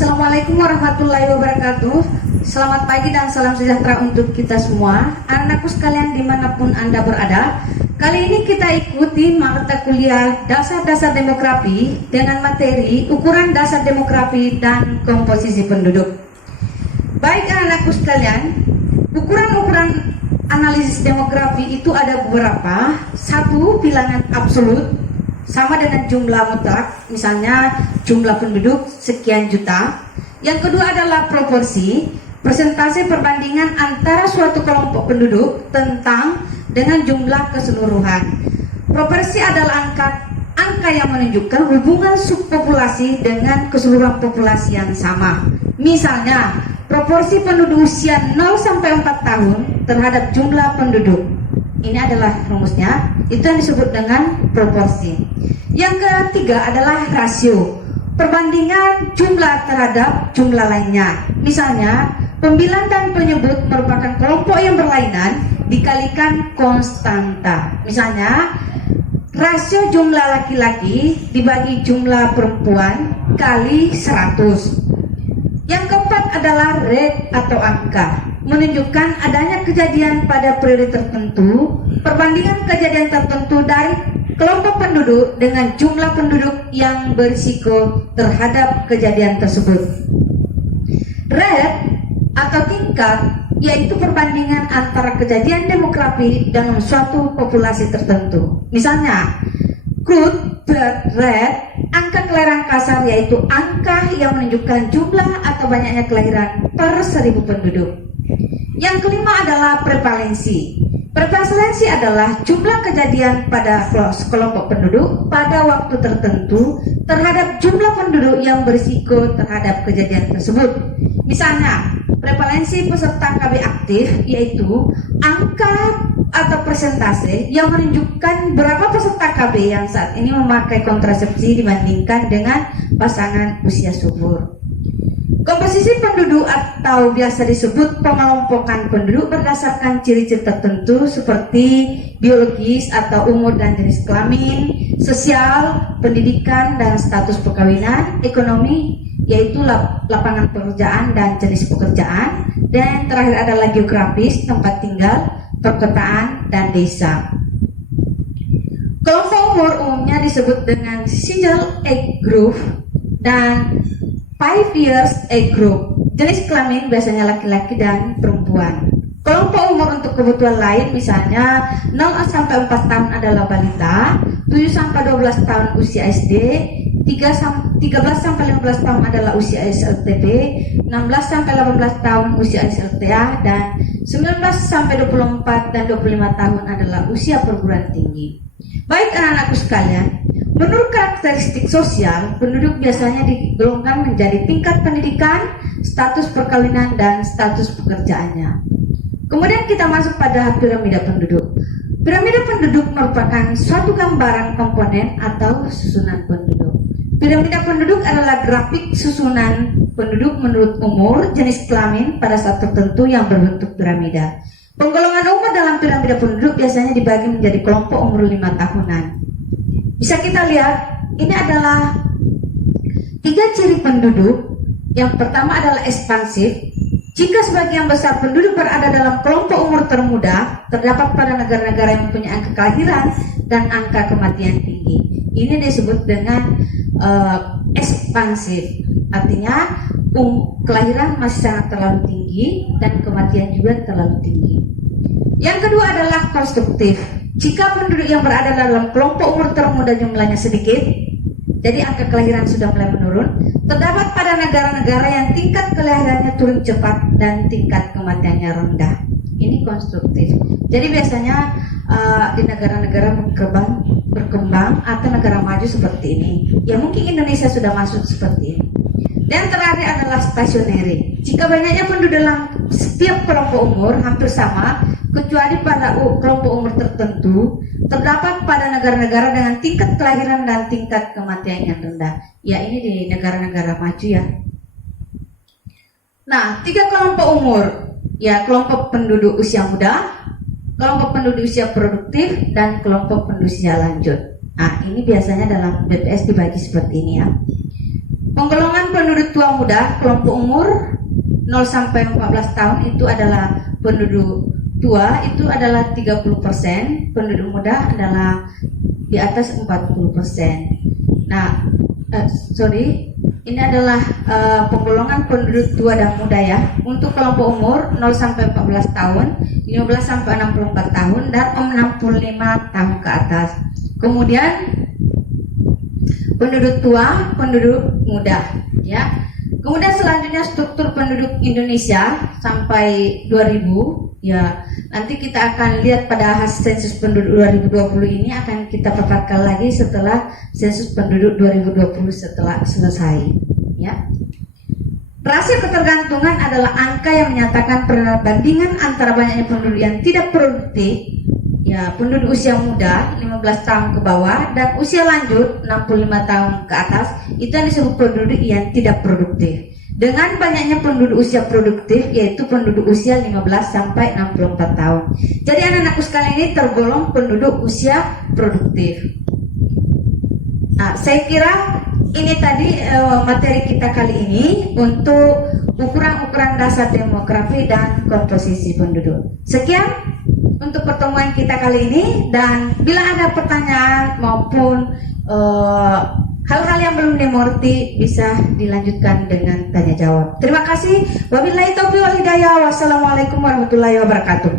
Assalamualaikum warahmatullahi wabarakatuh. Selamat pagi dan salam sejahtera untuk kita semua, anakku sekalian dimanapun Anda berada. Kali ini kita ikuti mata kuliah dasar-dasar demografi dengan materi ukuran dasar demografi dan komposisi penduduk. Baik anak-anakku sekalian, ukuran-ukuran analisis demografi itu ada beberapa. Satu, bilangan absolut sama dengan jumlah mutlak, misalnya jumlah penduduk sekian juta. Yang kedua adalah proporsi, persentase perbandingan antara suatu kelompok penduduk tentang dengan jumlah keseluruhan. Proporsi adalah angka yang menunjukkan hubungan subpopulasi dengan keseluruhan populasi yang sama. Misalnya, proporsi penduduk usia 0 sampai 4 tahun terhadap jumlah penduduk. Ini adalah rumusnya, itu yang disebut dengan proporsi. Yang ketiga adalah rasio, perbandingan jumlah terhadap jumlah lainnya. Misalnya, pembilang dan penyebut merupakan kelompok yang berlainan dikalikan konstanta. Misalnya, rasio jumlah laki-laki dibagi jumlah perempuan kali 100. Yang keempat adalah rate atau angka, menunjukkan adanya kejadian pada periode tertentu, perbandingan kejadian tertentu dari kelompok penduduk dengan jumlah penduduk yang berisiko terhadap kejadian tersebut. Rate atau tingkat yaitu perbandingan antara kejadian demografi dalam suatu populasi tertentu. Misalnya, growth rate, angka kelahiran kasar yaitu angka yang menunjukkan jumlah atau banyaknya kelahiran per 1000 penduduk. Yang kelima adalah prevalensi. Prevalensi adalah jumlah kejadian pada kelompok penduduk pada waktu tertentu terhadap jumlah penduduk yang berisiko terhadap kejadian tersebut. Misalnya, prevalensi peserta KB aktif yaitu angka atau persentase yang menunjukkan berapa peserta KB yang saat ini memakai kontrasepsi dibandingkan dengan pasangan usia subur. Komposisi penduduk atau biasa disebut pengelompokan penduduk berdasarkan ciri-ciri tertentu seperti biologis atau umur dan jenis kelamin, sosial, pendidikan dan status perkawinan, ekonomi yaitu lapangan pekerjaan dan jenis pekerjaan, dan terakhir adalah geografis, tempat tinggal, perkotaan dan desa. Kelompok umur umumnya disebut dengan single age group dan 5 years age group. Jenis kelamin biasanya laki-laki dan perempuan. Kelompok umur untuk kebutuhan lain misalnya 0 sampai 4 tahun adalah balita, 7 sampai 12 tahun usia SD, 13 sampai 15 tahun adalah usia SLTB, 16 sampai 18 tahun usia SLTA, dan 19 sampai 24 dan 25 tahun adalah usia perguruan tinggi. Baik anak-anakku sekalian, menurut karakteristik sosial, penduduk biasanya digolongkan menjadi tingkat pendidikan, status perkawinan, dan status pekerjaannya. Kemudian kita masuk pada piramida penduduk. Piramida penduduk merupakan suatu gambaran komponen atau susunan penduduk. Piramida penduduk adalah grafik susunan penduduk menurut umur, jenis kelamin pada saat tertentu yang berbentuk piramida. Penggolongan umur dalam piramida penduduk biasanya dibagi menjadi kelompok umur 5 tahunan. Bisa kita lihat, ini adalah 3 ciri penduduk. Yang pertama adalah ekspansif. Jika sebagian besar penduduk berada dalam kelompok umur termuda, terdapat pada negara-negara yang mempunyai angka kelahiran dan angka kematian tinggi. Ini disebut dengan ekspansif. Artinya kelahiran masih sangat terlalu tinggi dan kematian juga terlalu tinggi. Yang kedua adalah konstruktif. Jika penduduk yang berada dalam kelompok umur termuda jumlahnya sedikit, jadi angka kelahiran sudah mulai menurun, terdapat pada negara-negara yang tingkat kelahirannya turun cepat dan tingkat kematiannya rendah. Ini konstruktif. Jadi biasanya di negara-negara berkembang atau negara maju seperti ini. Ya mungkin Indonesia sudah masuk seperti ini. Dan terakhir adalah stationary. Jika banyaknya penduduk dalam setiap kelompok umur hampir sama, kecuali pada kelompok umur tertentu, terdapat pada negara-negara dengan tingkat kelahiran dan tingkat kematian yang rendah. Ya ini di negara-negara maju ya. Nah, 3 kelompok umur, ya kelompok penduduk usia muda, kelompok penduduk usia produktif, dan kelompok penduduk usia lanjut. Nah, ini biasanya dalam BPS dibagi seperti ini ya. Penggolongan penduduk tua muda kelompok umur 0 sampai 14 tahun itu adalah penduduk tua itu adalah 30%, penduduk muda adalah di atas 40%. Nah, ini adalah penggolongan penduduk tua dan muda ya. Untuk kelompok umur 0 sampai 14 tahun, 15 sampai 64 tahun dan 65 tahun ke atas. Kemudian penduduk tua, penduduk muda ya. Kemudian selanjutnya struktur penduduk Indonesia sampai 2000 ya. Nanti kita akan lihat pada hasil sensus penduduk 2020 ini akan kita paparkan lagi setelah sensus penduduk 2020 setelah selesai ya. Rasio ketergantungan adalah angka yang menyatakan perbandingan antara banyaknya penduduk yang tidak produktif ya, penduduk usia muda 15 tahun ke bawah dan usia lanjut 65 tahun ke atas, itu yang disebut penduduk yang tidak produktif. Dengan banyaknya penduduk usia produktif yaitu penduduk usia 15 sampai 64 tahun. Jadi anak-anakku sekalian ini tergolong penduduk usia produktif. Nah, saya kira ini tadi materi kita kali ini untuk ukuran-ukuran dasar demografi dan komposisi penduduk. Sekian untuk pertemuan kita kali ini, dan bila ada pertanyaan maupun hal-hal yang belum dimengerti bisa dilanjutkan dengan tanya jawab. Terima kasih. Wabillahi taufiq wal hidayah. Wassalamualaikum warahmatullahi wabarakatuh.